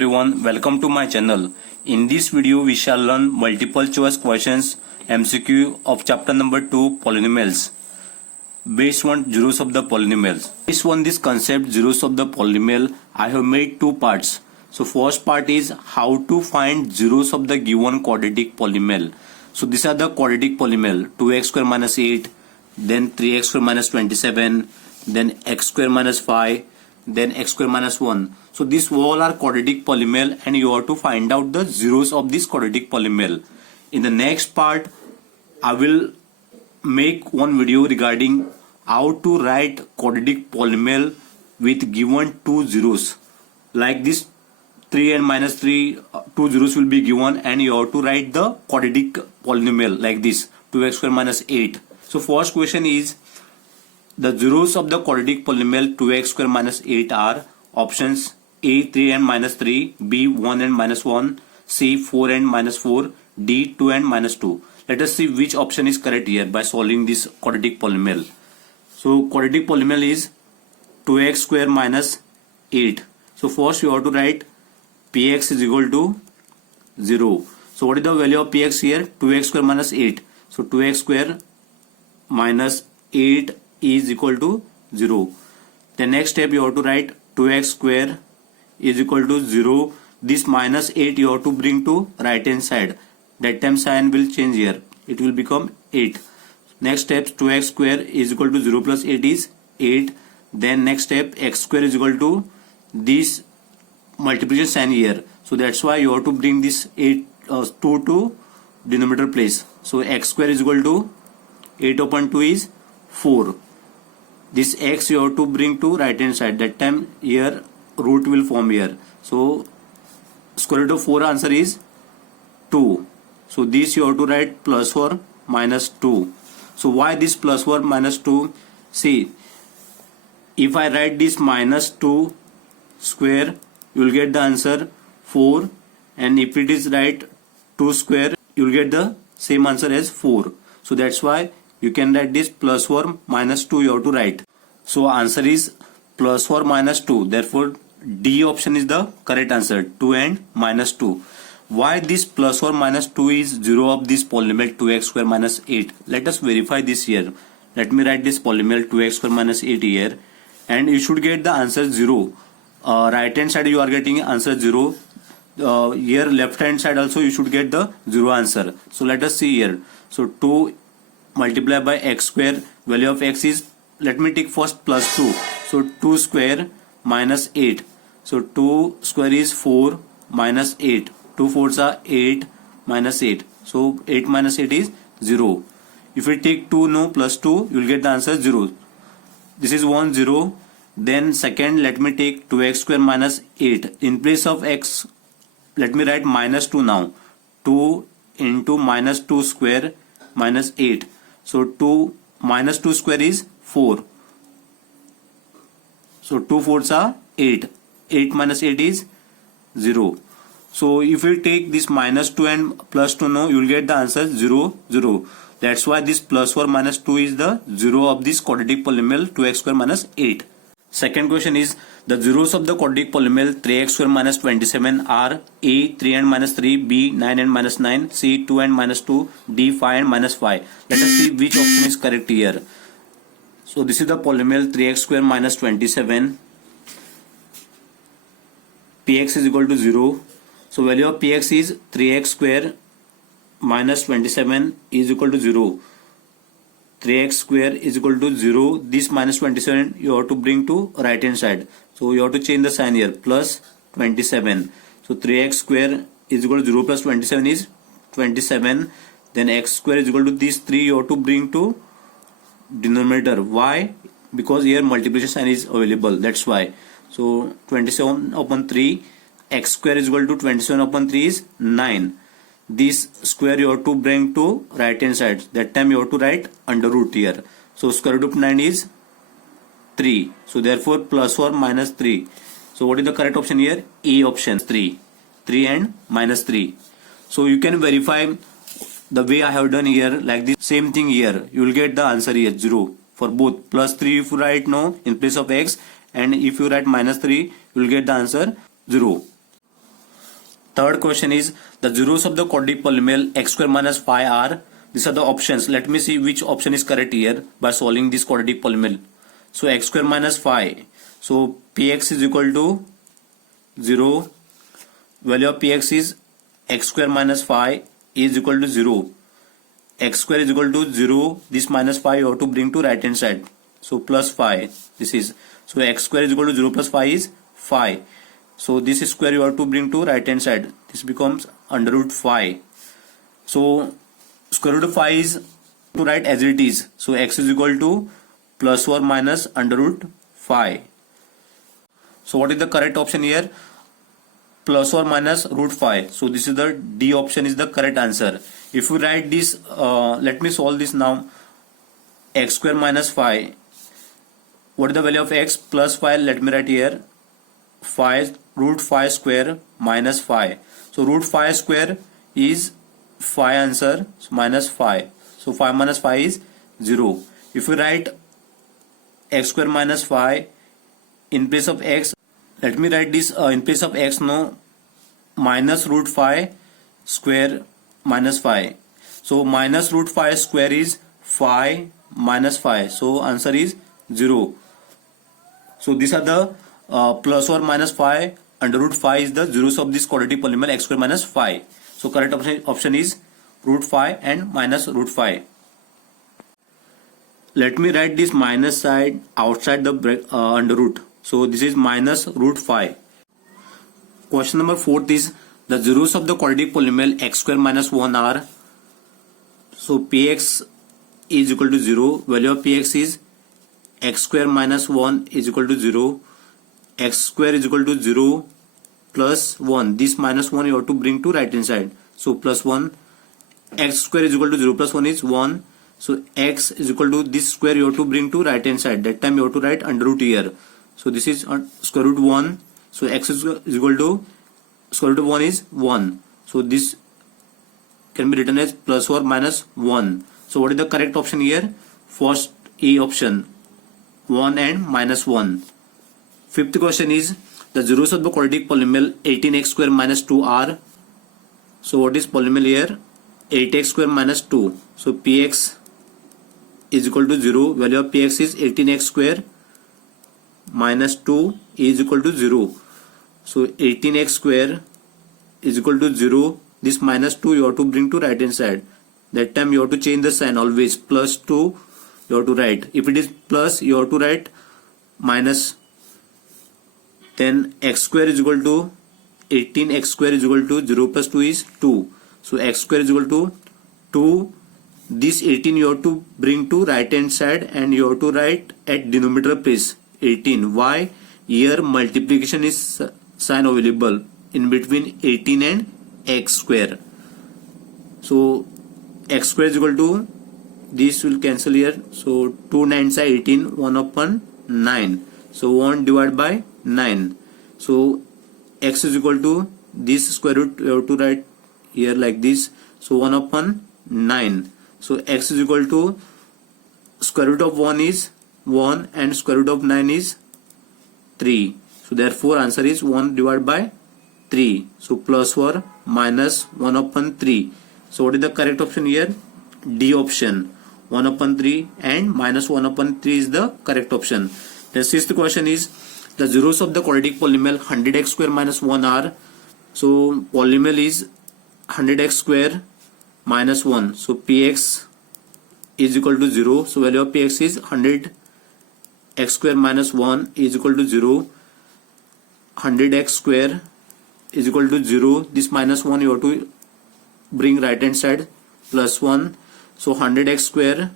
Everyone, welcome to my channel. In this video, we shall learn multiple choice questions MCQ of chapter number 2 polynomials. Based on zeros of the polynomials. Based on this concept zeros of the polynomial, I have made two parts. So first part is how to find zeros of the given quadratic polynomial. So these are the quadratic polynomial 2x square minus 8, then 3x square minus 27, then x square minus 5, then x square minus 1. So these all are quadratic polynomial and you have to find out the zeros of this quadratic polynomial. In the next part, I will make one video regarding how to write quadratic polynomial with given two zeros. Like this 3 and minus 3, two zeros will be given and you have to write the quadratic polynomial like this 2x square minus 8. So first question is the zeros of the quadratic polynomial 2x square minus 8 are options A 3 and minus 3, B 1 and minus 1, C 4 and minus 4, D 2 and minus 2. Let us see which option is correct here by solving this quadratic polynomial. So quadratic polynomial is 2x square minus 8. So first you have to write px is equal to 0. So what is the value of px here? 2x square minus 8. So 2x square minus 8 is equal to 0. The next step you have to write 2x square is equal to 0. This minus 8 you have to bring to right hand side. That time sign will change here. It will become 8. Next step 2x square is equal to 0 plus 8 is 8. Then next step x square is equal to this multiplication sign here. So that's why you have to bring this 2 to denominator place. So x square is equal to 8 upon 2 is 4. This x you have to bring to right hand side. That time here root will form here. So square root of 4 answer is 2. So this you have to write plus 4 minus 2. So why this plus 4 minus 2? See, if I write this minus 2 square, you will get the answer 4, and if it is write 2 square, you will get the same answer as 4. So that's why you can write this plus 4 minus 2 you have to write. So answer is plus 4 minus 2. Therefore D option is the correct answer, 2 and minus 2. Why this plus 4 minus 2 is 0 of this polynomial 2x square minus 8? Let us verify this here. Let me write this polynomial 2x square minus 8 here, and you should get the answer 0. Right hand side you are getting answer 0. Here left hand side also you should get the 0 answer. So let us see here. So 2 multiplied by x square, value of x is, let me take first plus 2. So 2 square minus 8. So 2 square is 4 minus 8. 2 fours are 8 minus 8. So 8 minus 8 is 0. If we take 2 no plus 2, you will get the answer 0. This is 1 0. Then second, let me take 2x square minus 8. In place of x, let me write minus 2 now. 2 into minus 2 square minus 8. So 2 minus 2 square is 4. So 2 fours are 8. 8 minus 8 is 0. So if you take this minus 2 and plus 2 no, you will get the answer 0 0. That's why this plus 4 minus 2 is the 0 of this quadratic polynomial 2x square minus 8. Second question is the zeros of the quadratic polynomial 3x square minus 27 are A 3 and minus 3, B 9 and minus 9, C 2 and minus 2, D 5 and minus 5. Let us see which option is correct here. So this is the polynomial 3x square minus 27. Px is equal to 0. So value of px is 3x square minus 27 is equal to 0. 3x square is equal to 0. This minus 27 you have to bring to right hand side. So you have to change the sign here, plus 27. So 3x square is equal to 0 plus 27 is 27. Then x square is equal to this 3 you have to bring to denominator. Why? Because here multiplication sign is available. That's why. So 27 upon 3, x square is equal to 27 upon 3 is 9. This square you have to bring to right hand side. That time you have to write under root here. So square root of 9 is 3. So therefore plus 4 minus 3. So what is the correct option here? A option, 3. 3 and minus 3. So you can verify the way I have done here, like this. Same thing here. You will get the answer here 0 for both. Plus 3 if you write no in place of x, and if you write minus 3 you will get the answer 0. Third question is the zeros of the quadratic polynomial x square minus 5 are. These are the options. Let me see which option is correct here by solving this quadratic polynomial. So x square minus 5. So px is equal to 0. Value of px is x square minus 5 is equal to 0. X square is equal to 0. This minus 5 you have to bring to right hand side. So plus 5. This is. So x square is equal to 0 plus 5 is 5. So this square you have to bring to right hand side. This becomes under root 5. So square root of 5 is to write as it is. So x is equal to plus or minus under root 5. So what is the correct option here? Plus or minus root 5. So this is the D option is the correct answer. If we write this, let me solve this now. X square minus 5. What is the value of x? Plus 5. Let me write here. 5 root 5 square minus 5. So root 5 square is 5 answer. So minus 5. So 5 minus 5 is 0. If we write x square minus 5 in place of x, let me write this in place of x no, minus root 5 square minus 5. So minus root 5 square is 5 minus 5. So answer is 0. So these are the plus or minus 5 under root 5 is the zeros of this quadratic polynomial x square minus 5. So correct option is root 5 and minus root 5. Let me write this minus side outside the under root. So this is minus root 5. Question number 4 is the zeros of the quadratic polynomial x square minus 1 are. So px is equal to 0. Value of px is x square minus 1 is equal to 0. X square is equal to 0 plus 1. This minus 1 you have to bring to right hand side. So plus 1. X square is equal to 0 plus 1 is 1. So x is equal to this square you have to bring to right hand side. That time you have to write under root here. So this is square root 1. So x is equal to square root of 1 is 1. So this can be written as plus or minus 1. So what is the correct option here? First A option, 1 and minus 1. Fifth question is the zeros of the quadratic polynomial 18x square minus 2 are. So what is polynomial here? 8x square minus 2. So px is equal to 0. Value of px is 18x square minus 2 is equal to 0. So 18x square is equal to 0. This minus 2 you have to bring to right hand side. That time you have to change the sign always. Plus 2 you have to write. If it is plus you have to write minus. Then x square is equal to 18x square is equal to 0 plus 2 is 2. So x square is equal to 2. This 18 you have to bring to right hand side and you have to write at denominator place 18. Why? Here multiplication is sign available in between 18 and x square. So x square is equal to, this will cancel here. So 2 9s are 18, 1 upon 9. So 1 divided by 9. So x is equal to this square root you have to write here like this. So 1 upon 9. So x is equal to square root of 1 is 1 and square root of 9 is 3. So therefore answer is 1 divided by 3. So plus or minus 1 upon 3. So what is the correct option here? D option. 1 upon 3 and minus 1 upon 3 is the correct option. The sixth question is the zeros of the quadratic polynomial 100x square minus 1 are. So polynomial is 100x square minus 1. So px is equal to 0. So value of px is 100x square minus 1 is equal to 0. 100x square is equal to 0. This minus 1 you have to bring right hand side plus 1. So 100x square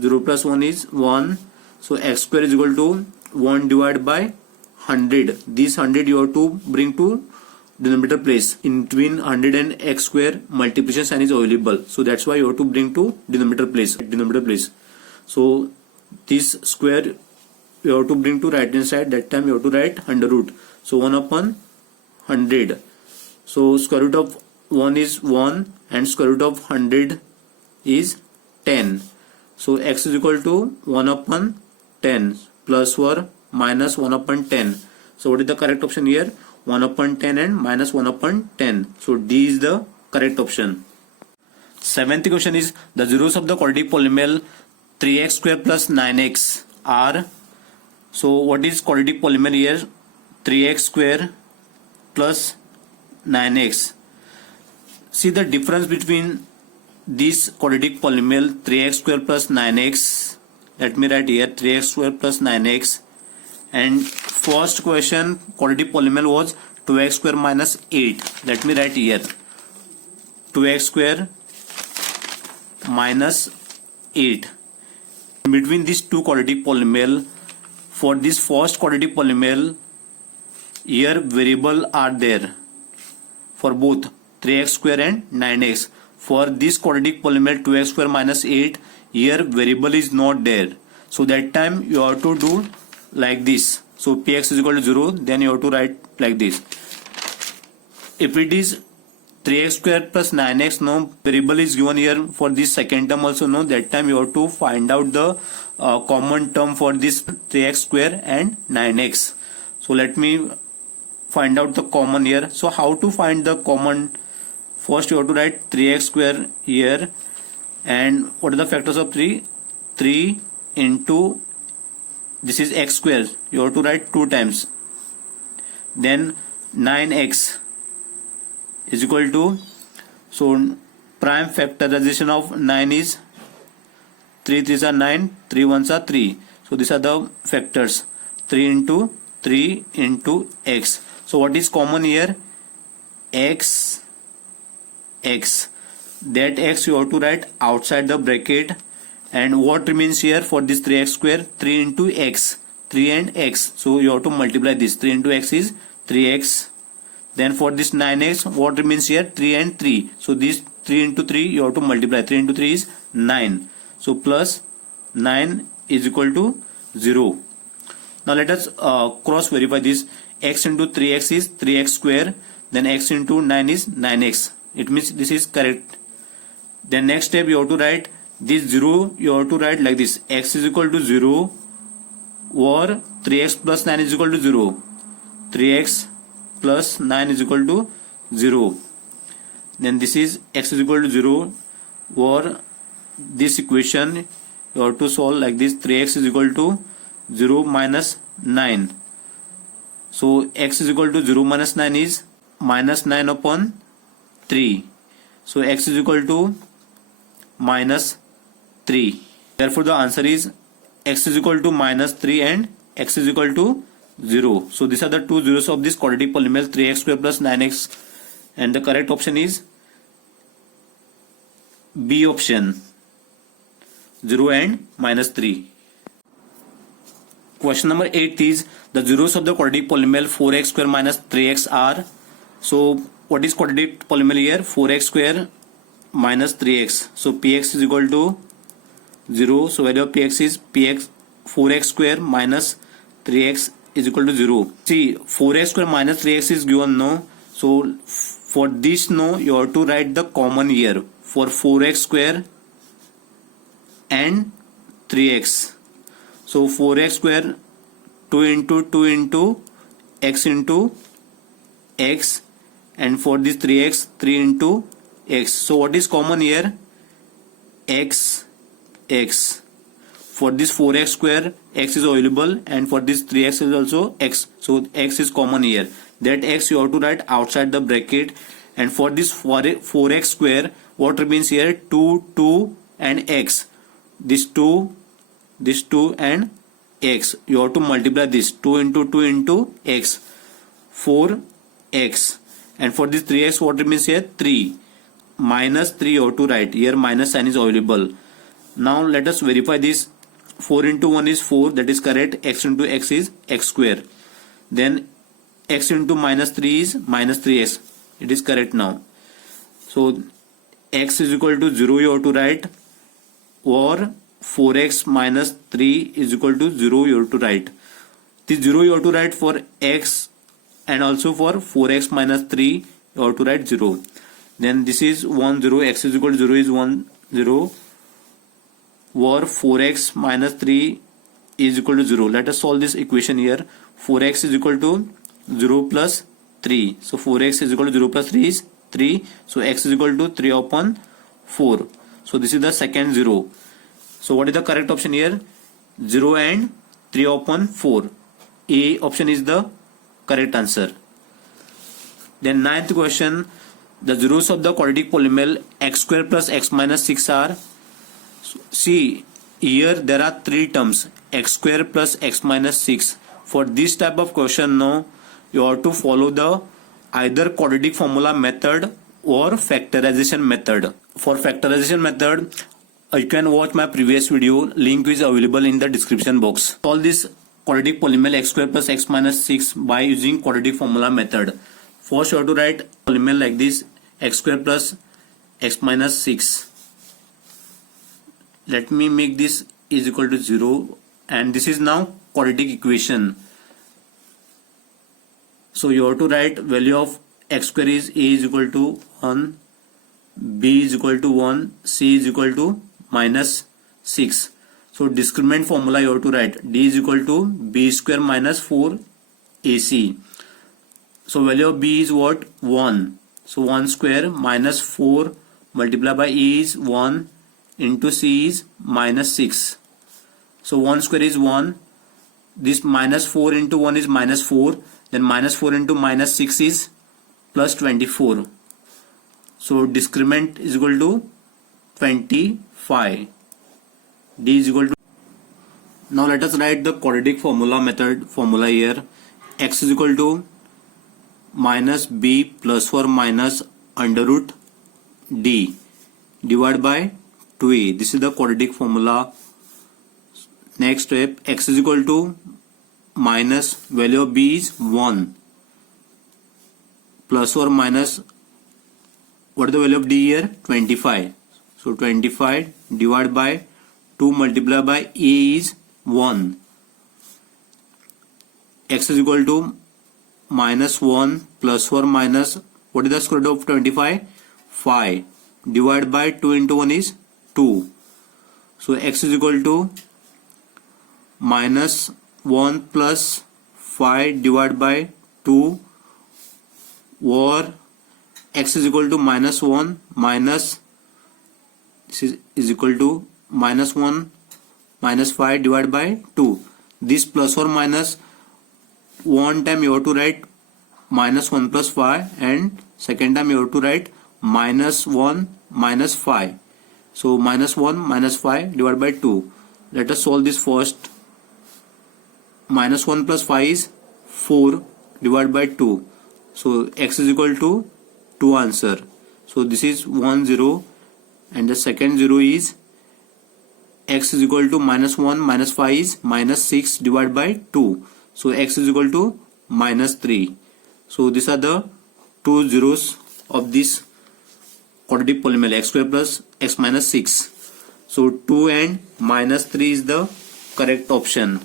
0 plus 1 is 1. So x square is equal to 1 divided by 100. This 100 you have to bring to denominator place. In between 100 and x square multiplication sign is available. So that's why you have to bring to denominator place. So this square you have to bring to right hand side. That time you have to write under root. So 1 upon 100. So square root of 1 is 1 and square root of 100 is 10. So x is equal to 1 upon 10 plus or minus 1 upon 10. So what is the correct option here? 1/10 and minus 1/10. So D is the correct option. Seventh question is the zeros of the quadratic polynomial 3x square plus 9x are. So what is quadratic polynomial here? 3x square plus 9x. See the difference between this quadratic polynomial 3x square plus 9x. Let me write here 3x square plus 9x. And first question quadratic polynomial was 2x square minus 8. Let me write here 2x square minus 8. In between these two quadratic polynomial, for this first quadratic polynomial, here variable are there for both 3x square and 9x. For this quadratic polynomial 2x square minus 8, here variable is not there. So that time you have to do like this. So px is equal to 0, then you have to write like this. If it is 3x square plus 9x, no variable is given here for this second term also, no, that time you have to find out the common term for this 3x square and 9x. So let me find out the common here. So how to find the common? First you have to write 3x square here, and what are the factors of 3? 3 into this is x square, you have to write 2 times. Then 9x is equal to, so prime factorization of 9 is 3 3s are 9, 3 1s are 3. So these are the factors, 3 into x. So what is common here? X. That x you have to write outside the bracket. And what remains here for this 3x square? 3 into x. 3 and x. So you have to multiply this. 3 into x is 3x. Then for this 9x, what remains here? 3 and 3. So this 3 into 3 you have to multiply. 3 into 3 is 9. So plus 9 is equal to 0. Now let us cross verify this. X into 3x is 3x square. Then x into 9 is 9x. It means this is correct. Then next step you have to write this 0. You have to write like this. X is equal to 0 or 3x plus 9 is equal to 0. 3x plus 9 is equal to 0. Then this is x is equal to 0 or this equation you have to solve like this. 3x is equal to 0 minus 9. So x is equal to 0 minus 9 is minus 9 upon 3. So x is equal to minus 3. Therefore the answer is x is equal to minus 3 and x is equal to 0. So these are the two zeros of this quadratic polynomial 3x square plus 9x, and the correct option is B option, 0 and minus 3. Question number 8 is the zeros of the quadratic polynomial 4x square minus 3x are. So what is quadratic polynomial here? 4x square minus 3x. So px is equal to 0. So value of px is 4x square minus 3x is equal to 0. See, 4x square minus 3x is given, no. So for this, no, you have to write the common here for 4x square and 3x. So 4x square 2 into x into x, and for this 3x 3 into x. So what is common here? X. For this 4x square, x is available, and for this 3x is also x. So x is common here. That x you have to write outside the bracket. And for this 4x square, what remains here? 2 and x. This 2 and x. You have to multiply this. 2 into x. 4x. And for this 3x, what remains here? 3. Minus 3 you have to write. Here minus sign is available. Now let us verify this. 4 into 1 is 4, that is correct. X into x is x square. Then x into minus 3 is minus 3x. It is correct now. So x is equal to 0 you have to write, or 4x minus 3 is equal to 0 you have to write. This 0 you have to write for x, and also for 4x minus 3 you have to write 0. Then this is 1 0, x is equal to 0 is 1 0, or 4x minus 3 is equal to 0. Let us solve this equation here. 4x is equal to 0 plus 3. So 4x is equal to 0 plus 3 is 3. So x is equal to 3 upon 4. So this is the second 0. So what is the correct option here? 0 and 3 upon 4. A option is the correct answer. Then ninth question, the zeros of the quadratic polynomial x square plus x minus 6 are, see here there are three terms, x square plus x minus 6. For this type of question now you have to follow the either quadratic formula method or factorization method. For factorization method you can watch my previous video, link is available in the description box. Solve this quadratic polynomial x square plus x minus 6 by using quadratic formula method. First you have to write polynomial like this, x square plus x minus 6. Let me make this is equal to 0, and this is now quadratic equation. So you have to write value of x square is a is equal to 1, b is equal to 1, c is equal to minus 6. So discriminant formula you have to write, d is equal to b square minus 4 ac. So value of b is what? 1. So 1 square minus 4 multiplied by e is 1 into c is minus 6. So 1 square is 1. This minus 4 into 1 is minus 4. Then minus 4 into minus 6 is plus 24. So discriminant is equal to 25. D is equal to. Now let us write the quadratic formula method formula here. X is equal to minus b plus or minus under root d divided by 2a. This is the quadratic formula. Next step, x is equal to minus value of b is 1 plus or minus, what is the value of d here? 25. So 25 divided by 2 multiplied by a is 1. X is equal to minus 1 plus or minus, what is the square root of 25? 5 divided by 2 into 1 is 2. So x is equal to minus 1 plus 5 divided by 2, or x is equal to minus 1 minus, this is equal to minus 1 minus 5 divided by 2. This plus or minus, one time you have to write minus 1 plus 5, and second time you have to write minus 1 minus 5. So minus 1 minus 5 divided by 2. Let us solve this first. Minus 1 plus 5 is 4 divided by 2. So x is equal to 2 answer. So this is 1 0, and the second 0 is x is equal to minus 1 minus 5 is minus 6 divided by 2. So x is equal to minus 3. So these are the two zeros of this quadratic polynomial x square plus x minus 6. So 2 and minus 3 is the correct option.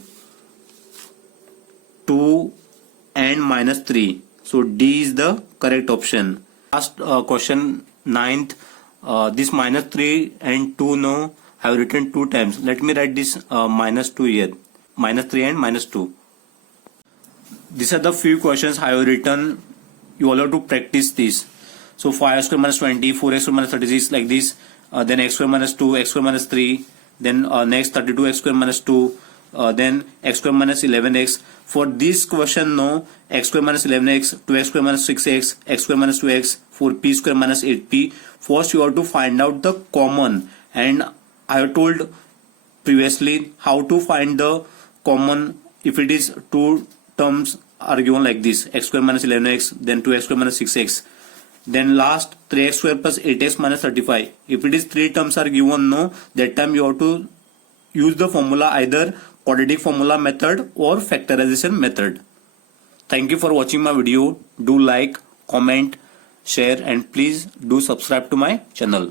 2 and minus 3. So D is the correct option. Last question, ninth. This minus 3 and 2 now have written two times. Let me write this minus 2 here. Minus 3 and minus 2. These are the few questions I have written. You all have to practice this. So 5x square minus 20, 4x square minus 36 like this. Then x square minus 2, x square minus 3. Then next 32x square minus 2. Then x square minus 11x. For this question no, x square minus 11x, 2x square minus 6x, x square minus 2x, 4p square minus 8p. First you have to find out the common, and I have told previously how to find the common if it is two terms are given like this, x square minus 11x, then 2x square minus 6x, then last 3x square plus 8x minus 35. If it is three terms are given no, that time you have to use the formula either quadratic formula method or factorization method. Thank you for watching my video. Do like, comment, share, and please do subscribe to my channel.